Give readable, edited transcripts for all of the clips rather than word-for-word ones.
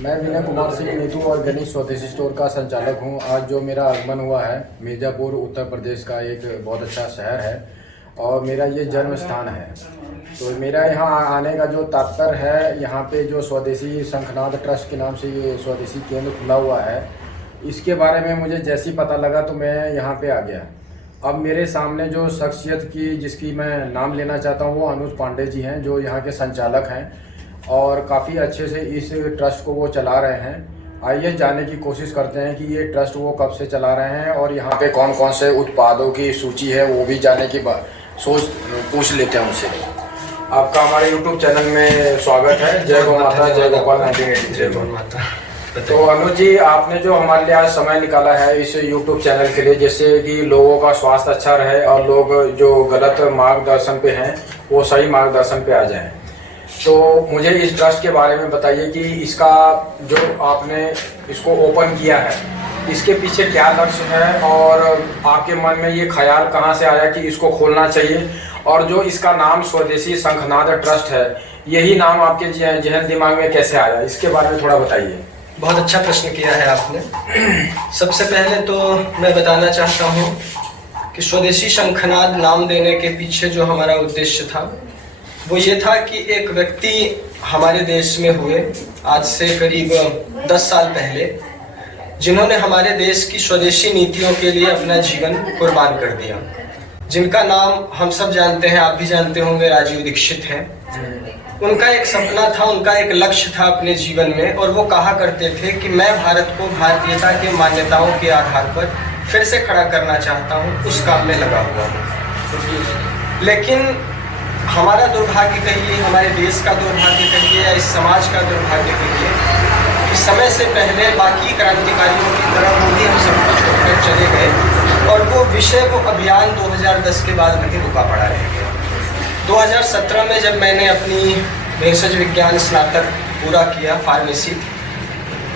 मैं विनय कुमार सिंह नीतू ऑर्गेनिक स्वदेशी स्टोर का संचालक हूं। आज जो मेरा आगमन हुआ है मिर्ज़ापुर उत्तर प्रदेश का एक बहुत अच्छा शहर है और मेरा ये जन्म स्थान है। तो मेरा यहाँ आने का जो तात्पर्य है, यहाँ पे जो स्वदेशी शंखनाद ट्रस्ट के नाम से ये स्वदेशी केंद्र खुला हुआ है, इसके बारे में मुझे जैसे ही पता लगा तो मैं यहाँ पे आ गया। अब मेरे सामने जो शख्सियत की जिसकी मैं नाम लेना चाहता हूँ वो अनुज पांडे जी हैं, जो यहाँ के संचालक हैं और काफ़ी अच्छे से इस ट्रस्ट को वो चला रहे हैं। आइए जानने की कोशिश करते हैं कि ये ट्रस्ट वो कब से चला रहे हैं और यहाँ पे कौन कौन से उत्पादों की सूची है वो भी जानने की पूछ लेते हैं उनसे। आपका हमारे YouTube चैनल में स्वागत है। जय गौ माता, जय गोपाल 1983। जय गौ माता। तो अनुज जी, आपने जो हमारे लिए आज समय निकाला है इस YouTube चैनल के लिए, जैसे कि लोगों का स्वास्थ्य अच्छा रहे और लोग जो गलत मार्गदर्शन पे हैं वो सही मार्गदर्शन पे आ जाएं, तो मुझे इस ट्रस्ट के बारे में बताइए कि इसका जो आपने इसको ओपन किया है, इसके पीछे क्या लक्ष्य है और आपके मन में ये ख्याल कहाँ से आया कि इसको खोलना चाहिए, और जो इसका नाम स्वदेशी शंखनाद ट्रस्ट है, यही नाम आपके जहन दिमाग में कैसे आया, इसके बारे में थोड़ा बताइए। बहुत अच्छा प्रश्न किया है आपने। सबसे पहले तो मैं बताना चाहता हूँ कि स्वदेशी शंखनाद नाम देने के पीछे जो हमारा उद्देश्य था वो ये था कि एक व्यक्ति हमारे देश में हुए आज से करीब 10 साल पहले, जिन्होंने हमारे देश की स्वदेशी नीतियों के लिए अपना जीवन कुर्बान कर दिया, जिनका नाम हम सब जानते हैं, आप भी जानते होंगे, राजीव दीक्षित हैं। उनका एक सपना था, उनका एक लक्ष्य था अपने जीवन में, और वो कहा करते थे कि मैं भारत को भारतीयता के मान्यताओं के आधार पर फिर से खड़ा करना चाहता हूँ, उस काम में लगा हुआ हूँ। लेकिन हमारा दुर्भाग्य कहिए, हमारे देश का दुर्भाग्य कहिए या इस समाज का दुर्भाग्य कहिए कि समय से पहले बाकी क्रांतिकारियों की तरह वो भी हम सबको छोड़कर चले गए और वो विषय, वो अभियान 2010 के बाद नहीं रुका पड़ा रह गया। 2017 में जब मैंने अपनी भेषज विज्ञान स्नातक पूरा किया, फार्मेसी,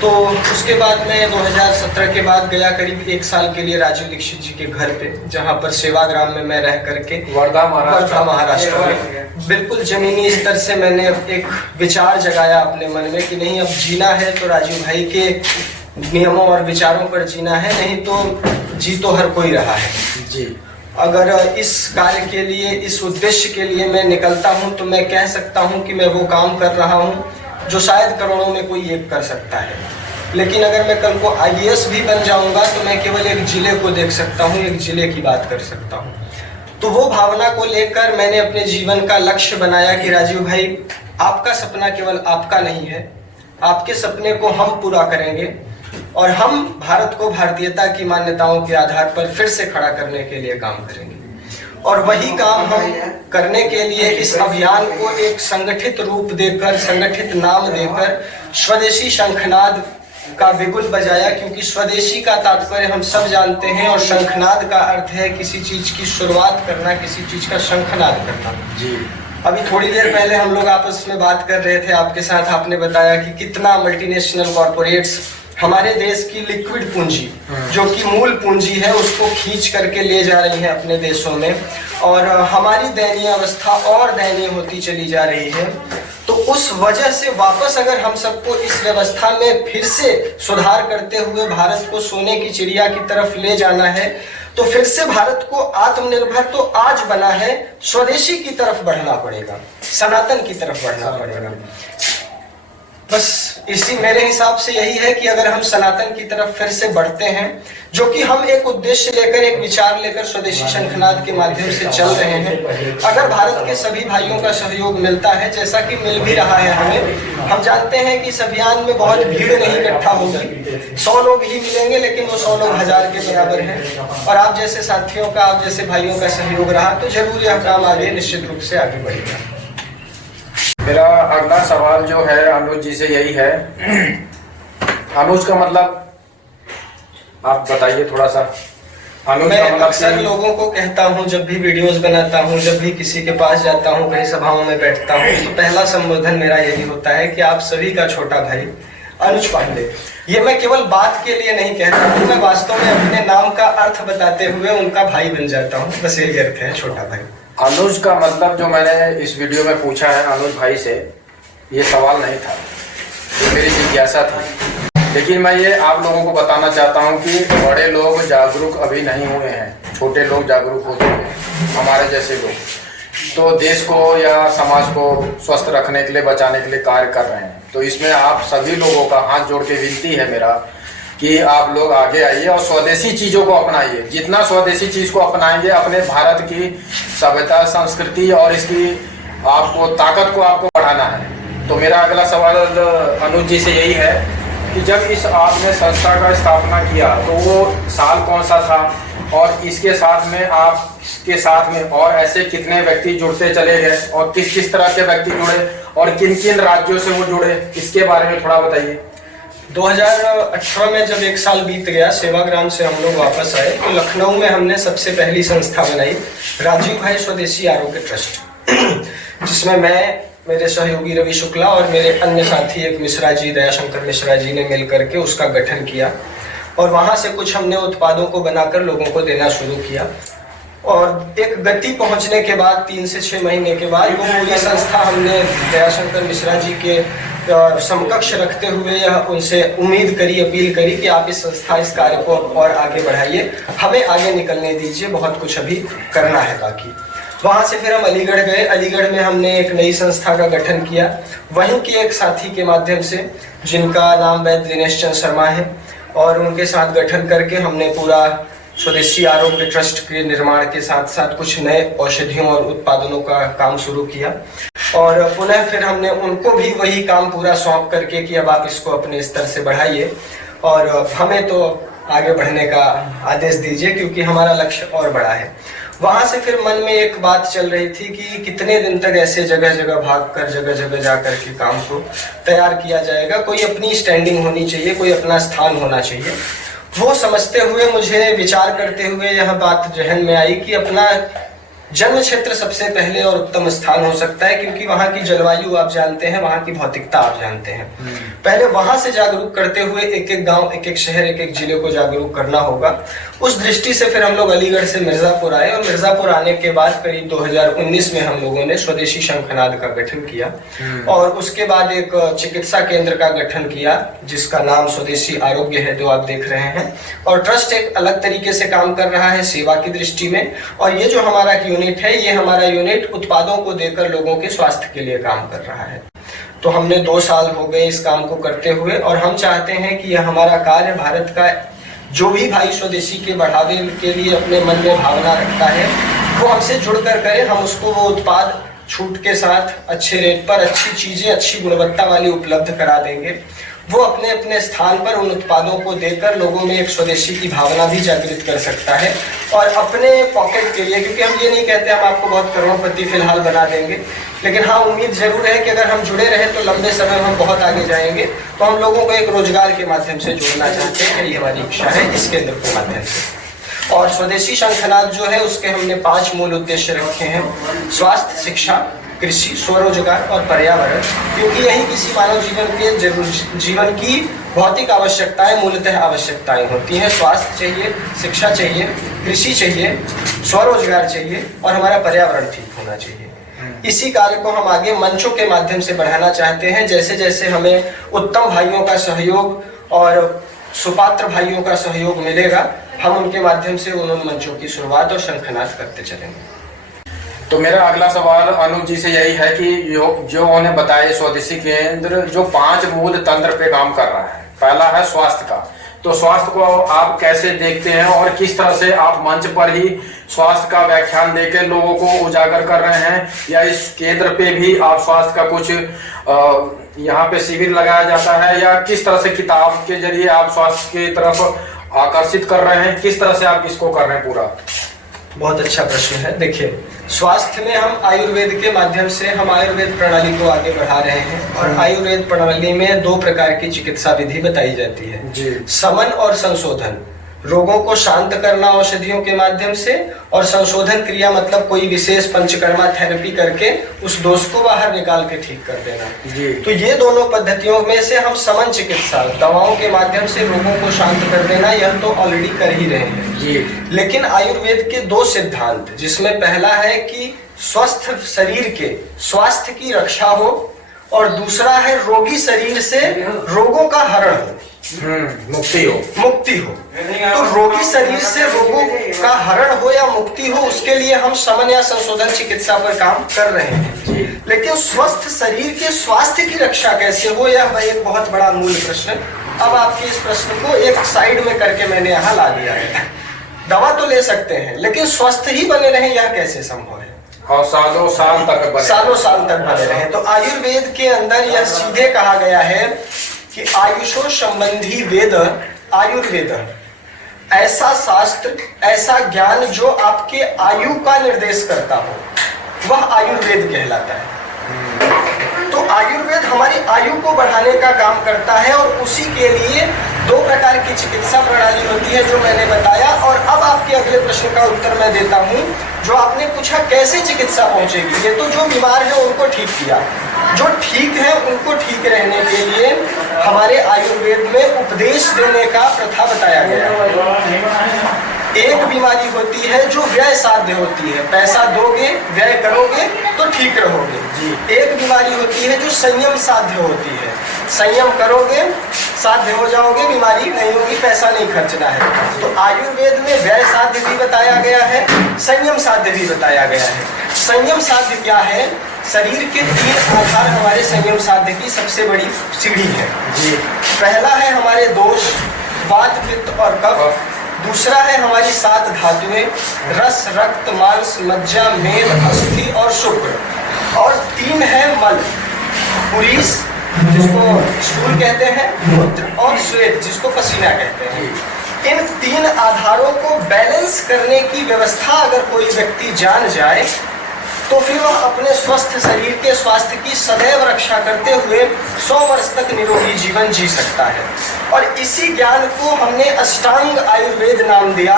तो उसके बाद मैं 2017 के बाद गया करीब 1 साल के लिए राजीव दीक्षित जी के घर पे, जहाँ पर सेवाग्राम में मैं रह करके वर्धा महाराष्ट्र में बिल्कुल जमीनी स्तर से मैंने एक विचार जगाया अपने मन में कि नहीं, अब जीना है तो राजीव भाई के नियमों और विचारों पर जीना है, नहीं तो जी तो हर कोई रहा है जी। अगर इस कार्य के लिए, इस उद्देश्य के लिए मैं निकलता हूँ तो मैं कह सकता हूँ कि मैं वो काम कर रहा हूँ जो शायद करोड़ों में कोई एक कर सकता है। लेकिन अगर मैं कल को IAS भी बन जाऊंगा तो मैं केवल एक जिले को देख सकता हूँ, एक जिले की बात कर सकता हूँ। तो वो भावना को लेकर मैंने अपने जीवन का लक्ष्य बनाया कि राजीव भाई, आपका सपना केवल आपका नहीं है, आपके सपने को हम पूरा करेंगे और हम भारत को भारतीयता की मान्यताओं के आधार पर फिर से खड़ा करने के लिए काम करेंगे। और वही काम हम करने के लिए इस अभियान को एक संगठित रूप देकर, संगठित नाम देकर स्वदेशी शंखनाद का बिगुल बजाया, क्योंकि स्वदेशी का तात्पर्य हम सब जानते हैं और शंखनाद का अर्थ है किसी चीज की शुरुआत करना, किसी चीज का शंखनाद करना जी। अभी थोड़ी देर पहले हम लोग आपस में बात कर रहे थे आपके साथ, आपने बताया कि कितना मल्टीनेशनल कॉर्पोरेट्स हमारे देश की लिक्विड पूंजी, जो कि मूल पूंजी है, उसको खींच करके ले जा रही है अपने देशों में, और हमारी दयनीय अवस्था और दयनीय होती चली जा रही है। तो उस वजह से वापस अगर हम सबको इस व्यवस्था में फिर से सुधार करते हुए भारत को सोने की चिड़िया की तरफ ले जाना है, तो फिर से भारत को आत्मनिर्भर तो आज बना है, स्वदेशी की तरफ बढ़ना पड़ेगा, सनातन की तरफ बढ़ना पड़ेगा। बस इसी मेरे हिसाब से यही है कि अगर हम सनातन की तरफ फिर से बढ़ते हैं, जो कि हम एक उद्देश्य लेकर, एक विचार लेकर स्वदेशी शंखनाद के माध्यम से चल रहे हैं, अगर भारत के सभी भाइयों का सहयोग मिलता है, जैसा कि मिल भी रहा है हमें, हम जानते हैं कि इस अभियान में बहुत भीड़ नहीं इकट्ठा होगी, 100 लोग ही मिलेंगे, लेकिन वो 100 लोग 1000 के बराबर हैं, और आप जैसे साथियों का, आप जैसे भाइयों का सहयोग रहा तो जरूर यह काम आगे निश्चित रूप से आगे बढ़ेगा। मेरा अगला सवाल जो है अनुज जी से यही है, अनुज का मतलब आप बताइए थोड़ा सा। अनुज मैं का मतलब अक्सर लोगों को कहता हूँ, जब भी वीडियोस बनाता हूँ, जब भी किसी के पास जाता हूँ, कहीं सभाओं में बैठता हूँ, तो पहला संबोधन मेरा यही होता है कि आप सभी का छोटा भाई अनुज पांडे। ये मैं केवल बात के लिए नहीं कहता हूँ, मैं वास्तव में अपने नाम का अर्थ बताते हुए उनका भाई बन जाता हूँ, बस यही अर्थ है, छोटा भाई। अनुज का मतलब जो मैंने इस वीडियो में पूछा है अनुज भाई से, ये सवाल नहीं था। ये मेरी जिज्ञासा थी। लेकिन मैं ये आप लोगों को बताना चाहता हूँ कि बड़े लोग जागरूक अभी नहीं हुए हैं, छोटे लोग जागरूक हो चुके हैं, हमारे जैसे लोग तो देश को या समाज को स्वस्थ रखने के लिए, बचाने के लिए कार्य कर रहे हैं। तो इसमें आप सभी लोगों का हाथ जोड़ के विनती है मेरा कि आप लोग आगे आइए और स्वदेशी चीज़ों को अपनाइए। जितना स्वदेशी चीज़ को अपनाएंगे, अपने भारत की सभ्यता, संस्कृति और इसकी आपको ताकत को आपको बढ़ाना है। तो मेरा अगला सवाल अनुज जी से यही है कि जब इस आपने संस्था का स्थापना किया तो वो साल कौन सा था, और इसके साथ में आपके साथ में और ऐसे कितने व्यक्ति जुड़ते चले गए, और किस किस तरह के व्यक्ति जुड़े और किन किन राज्यों से वो जुड़े, इसके बारे में थोड़ा बताइए। 2018 में जब 1 साल बीत गया, सेवाग्राम से हम लोग वापस आए तो लखनऊ में हमने सबसे पहली संस्था बनाई, राजीव भाई स्वदेशी आरोग्य ट्रस्ट, जिसमें मैं, मेरे सहयोगी रवि शुक्ला और मेरे अन्य साथी एक मिश्रा जी, दयाशंकर मिश्रा जी ने मिल करके उसका गठन किया। और वहाँ से कुछ हमने उत्पादों को बनाकर लोगों को देना शुरू किया। और एक गति पहुँचने के बाद 3 से 6 महीने के बाद वो पूरी संस्था हमने दयाशंकर मिश्रा जी के समकक्ष रखते हुए यह उनसे उम्मीद करी, अपील करी कि आप इस संस्था, इस कार्य को और आगे बढ़ाइए, हमें आगे निकलने दीजिए, बहुत कुछ अभी करना है बाकी। वहाँ से फिर हम अलीगढ़ गए। अलीगढ़ में हमने एक नई संस्था का गठन किया, वहीं के एक साथी के माध्यम से, जिनका नाम वैद्य दिनेश चंद्र शर्मा है, और उनके साथ गठन करके हमने पूरा स्वदेशी आरोग्य ट्रस्ट के निर्माण के साथ साथ कुछ नए औषधियों और उत्पादनों का काम शुरू किया। और पुनः फिर हमने उनको भी वही काम पूरा सौंप करके कि अब आप इसको अपने स्तर से बढ़ाइए और हमें तो आगे बढ़ने का आदेश दीजिए, क्योंकि हमारा लक्ष्य और बड़ा है। वहां से फिर मन में एक बात चल रही थी कि कितने दिन तक ऐसे जगह जगह भागकर, जगह जगह जाकर के काम को तैयार किया जाएगा। कोई अपनी स्टैंडिंग होनी चाहिए, कोई अपना स्थान होना चाहिए। वो समझते हुए, मुझे विचार करते हुए यह बात जहन में आई कि अपना जन्म क्षेत्र सबसे पहले और उत्तम स्थान हो सकता है, क्योंकि वहाँ की जलवायु आप जानते हैं, वहाँ की भौतिकता आप जानते हैं। पहले वहां से जागरूक करते हुए एक एक गांव, एक एक शहर, एक एक जिले को जागरूक करना होगा। उस दृष्टि से फिर हम लोग अलीगढ़ से मिर्जापुर आए, और मिर्जापुर आने के बाद करीब 2019 में हम लोगों ने स्वदेशी शंखनाद का गठन किया, और उसके बाद एक चिकित्सा केंद्र का गठन किया जिसका नाम स्वदेशी आरोग्य है, जो आप देख रहे हैं। और ट्रस्ट एक अलग तरीके से काम कर रहा है सेवा की दृष्टि में, और ये जो हमारा यूनिट है, ये हमारा यूनिट उत्पादों को देकर लोगों के स्वास्थ्य के लिए काम कर रहा है। तो हमने 2 साल हो गए इस काम को करते हुए, और हम चाहते हैं कि यह हमारा कार्य भारत का जो भी भाई स्वदेशी के बढ़ावे के लिए अपने मन में भावना रखता है, वो हमसे जुड़कर करे। हम उसको वो उत्पाद छूट के साथ, अच्छे रेट पर, अच्छी चीजें, अच्छी गुणवत्ता वाली उपलब्ध करा देंगे। वो अपने अपने स्थान पर उन उत्पादों को देकर लोगों में एक स्वदेशी की भावना भी जागृत कर सकता है। और अपने पॉकेट के लिए, क्योंकि हम ये नहीं कहते हम आपको बहुत करोड़पति फिलहाल बना देंगे, लेकिन हाँ, उम्मीद जरूर है कि अगर हम जुड़े रहे तो लंबे समय में हम बहुत आगे जाएंगे। तो हम लोगों को एक रोजगार के माध्यम से जोड़ना चाहते हैं, ये हमारी इच्छा है इस केंद्र के माध्यम से। और स्वदेशी शंखनाद जो है, उसके हमने 5 मूल उद्देश्य रखे हैं: स्वास्थ्य, शिक्षा, कृषि, स्वरोजगार और पर्यावरण। क्योंकि यही किसी मानव जीवन के जीवन की भौतिक आवश्यकताएं, मूलतः आवश्यकताएं होती हैं। स्वास्थ्य चाहिए, शिक्षा चाहिए, कृषि चाहिए, स्वरोजगार चाहिए, और हमारा पर्यावरण ठीक होना चाहिए। इसी कार्य को हम आगे मंचों के माध्यम से बढ़ाना चाहते हैं। जैसे जैसे हमें उत्तम भाइयों का सहयोग और सुपात्र भाइयों का सहयोग मिलेगा, हम उनके माध्यम से उन मंचों की शुरुआत और शंखनाद करते चलेंगे। तो मेरा अगला सवाल अनुज जी से यही है कि जो उन्होंने बताया, स्वदेशी केंद्र जो 5 मूल तंत्र पे काम कर रहा है। पहला है स्वास्थ्य का, तो स्वास्थ्य को आप कैसे देखते हैं और किस तरह से आप मंच पर ही स्वास्थ्य का व्याख्यान देकर लोगों को उजागर कर रहे हैं, या इस केंद्र पे भी आप स्वास्थ्य का कुछ यहाँ पे शिविर लगाया जाता है, या किस तरह से किताब के जरिए आप स्वास्थ्य की तरफ आकर्षित कर रहे हैं, किस तरह से आप इसको कर रहे हैं पूरा? बहुत अच्छा प्रश्न है। देखिए, स्वास्थ्य में हम आयुर्वेद के माध्यम से हम आयुर्वेद प्रणाली को आगे बढ़ा रहे हैं, और आयुर्वेद प्रणाली में 2 प्रकार की चिकित्सा विधि बताई जाती है जी। समन और संशोधन। रोगों को शांत करना औषधियों के माध्यम से, और संशोधन क्रिया मतलब कोई विशेष पंचकर्मा थेरेपी करके उस दोष को बाहर निकाल के ठीक कर देना जी। तो ये दोनों पद्धतियों में से हम समन चिकित्सा, दवाओं के माध्यम से रोगों को शांत कर देना, यह तो ऑलरेडी कर ही रहे हैं जी। लेकिन आयुर्वेद के 2 सिद्धांत, जिसमें पहला है कि स्वस्थ शरीर के स्वास्थ्य की रक्षा हो, और दूसरा है रोगी शरीर से रोगों का हरण हो, मुक्ति हो। तो रोगी शरीर से रोगों का हरण हो या मुक्ति हो, उसके लिए हम शमन या संशोधन चिकित्सा पर काम कर रहे हैं। लेकिन स्वस्थ शरीर के स्वास्थ्य की रक्षा कैसे हो, यह एक बहुत बड़ा मूल प्रश्न। अब आपके इस प्रश्न को एक साइड में करके मैंने यहाँ ला दिया है। दवा तो ले सकते हैं, लेकिन स्वस्थ ही बने रहें, यह कैसे संभव है? और सालों साल तक बने रहे। तो आयुर्वेद के अंदर यह सीधे कहा गया है कि आयुषो संबंधी वेद आयुर्वेद, ऐसा शास्त्र, ऐसा ज्ञान जो आपके आयु का निर्देश करता हो, वह आयुर्वेद कहलाता है। तो आयुर्वेद हमारी आयु को बढ़ाने का काम करता है, और उसी के लिए 2 प्रकार की चिकित्सा प्रणाली होती है जो मैंने बताया। और अब आपके अगले प्रश्न का उत्तर मैं देता हूँ, जो आपने पूछा कैसे चिकित्सा पहुंचेगी। ये तो जो बीमार है उनको ठीक किया, जो ठीक है उनको ठीक रहने के लिए हमारे आयुर्वेद में उपदेश देने का प्रथा बताया गया है। एक बीमारी होती है जो व्यय साध्य होती है, पैसा दोगे व्यय करोगे तो ठीक रहोगे। एक बीमारी होती है जो संयम साध्य होती है, संयम करोगे साध्य हो जाओगे, बीमारी नहीं होगी, पैसा नहीं खर्चना है। तो आयुर्वेद में व्यय साध्य भी बताया गया है, संयम साध्य भी बताया गया है। संयम साध्य क्या है? शरीर के 3 आधार हमारे संयम साध्य की सबसे बड़ी सीढ़ी है। पहला है हमारे दोष, वात, पित्त और कफ। दूसरा है हमारी 7 धातुएं, रस, रक्त, मांस, मज्जा, मेद, अस्थि और शुक्र। और 3 है मल, पुरीस जिसको स्टूल कहते हैं, मूत्र, और श्वेत जिसको पसीना कहते हैं। इन 3 आधारों को बैलेंस करने की व्यवस्था अगर कोई व्यक्ति जान जाए तो फिर वह अपने स्वस्थ शरीर के स्वास्थ्य की सदैव रक्षा करते हुए 100 वर्ष तक निरोगी जीवन जी सकता है। और इसी ज्ञान को हमने अष्टांग आयुर्वेद नाम दिया,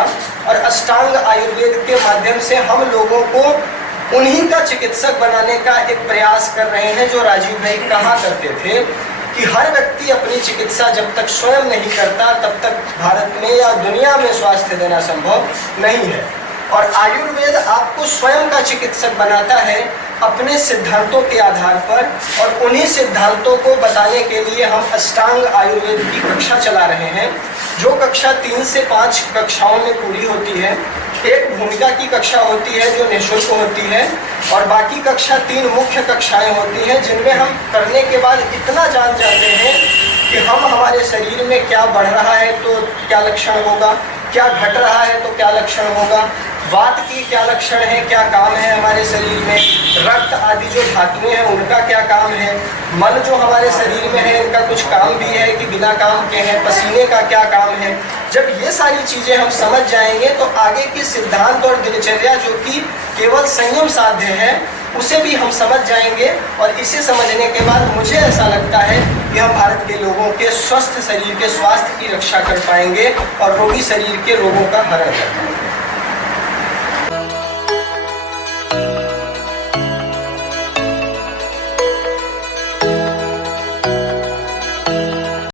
और अष्टांग आयुर्वेद के माध्यम से हम लोगों को उन्हीं का चिकित्सक बनाने का एक प्रयास कर रहे हैं, जो राजीव भाई कहा करते थे कि हर व्यक्ति अपनी चिकित्सा जब तक स्वयं नहीं करता तब तक भारत में या दुनिया में स्वास्थ्य देना संभव नहीं है। और आयुर्वेद आपको स्वयं का चिकित्सक बनाता है अपने सिद्धांतों के आधार पर, और उन्हीं सिद्धांतों को बताने के लिए हम अष्टांग आयुर्वेद की कक्षा चला रहे हैं, जो कक्षा 3 से 5 कक्षाओं में पूरी होती है। एक भूमिका की कक्षा होती है जो निःशुल्क होती है, और बाकी कक्षा 3 मुख्य कक्षाएं होती हैं, जिनमें हम करने के बाद इतना जान जाते हैं कि हम हमारे शरीर में क्या बढ़ रहा है तो क्या लक्षण होगा, क्या घट रहा है तो क्या लक्षण होगा, वात की क्या लक्षण है, क्या काम है हमारे शरीर में, रक्त आदि जो धातुएं हैं उनका क्या काम है, मन जो हमारे शरीर में है इनका कुछ काम भी है कि बिना काम के हैं, पसीने का क्या काम है। जब ये सारी चीजें हम समझ जाएंगे तो आगे की सिद्धांत और दिनचर्या जो कि केवल संयम साध्य है उसे भी हम समझ जाएंगे। और इसे समझने के बाद मुझे ऐसा लगता है कि हम भारत के लोगों के स्वस्थ शरीर के स्वास्थ्य की रक्षा कर पाएंगे और रोगी शरीर के रोगों का हरण कर पाएंगे।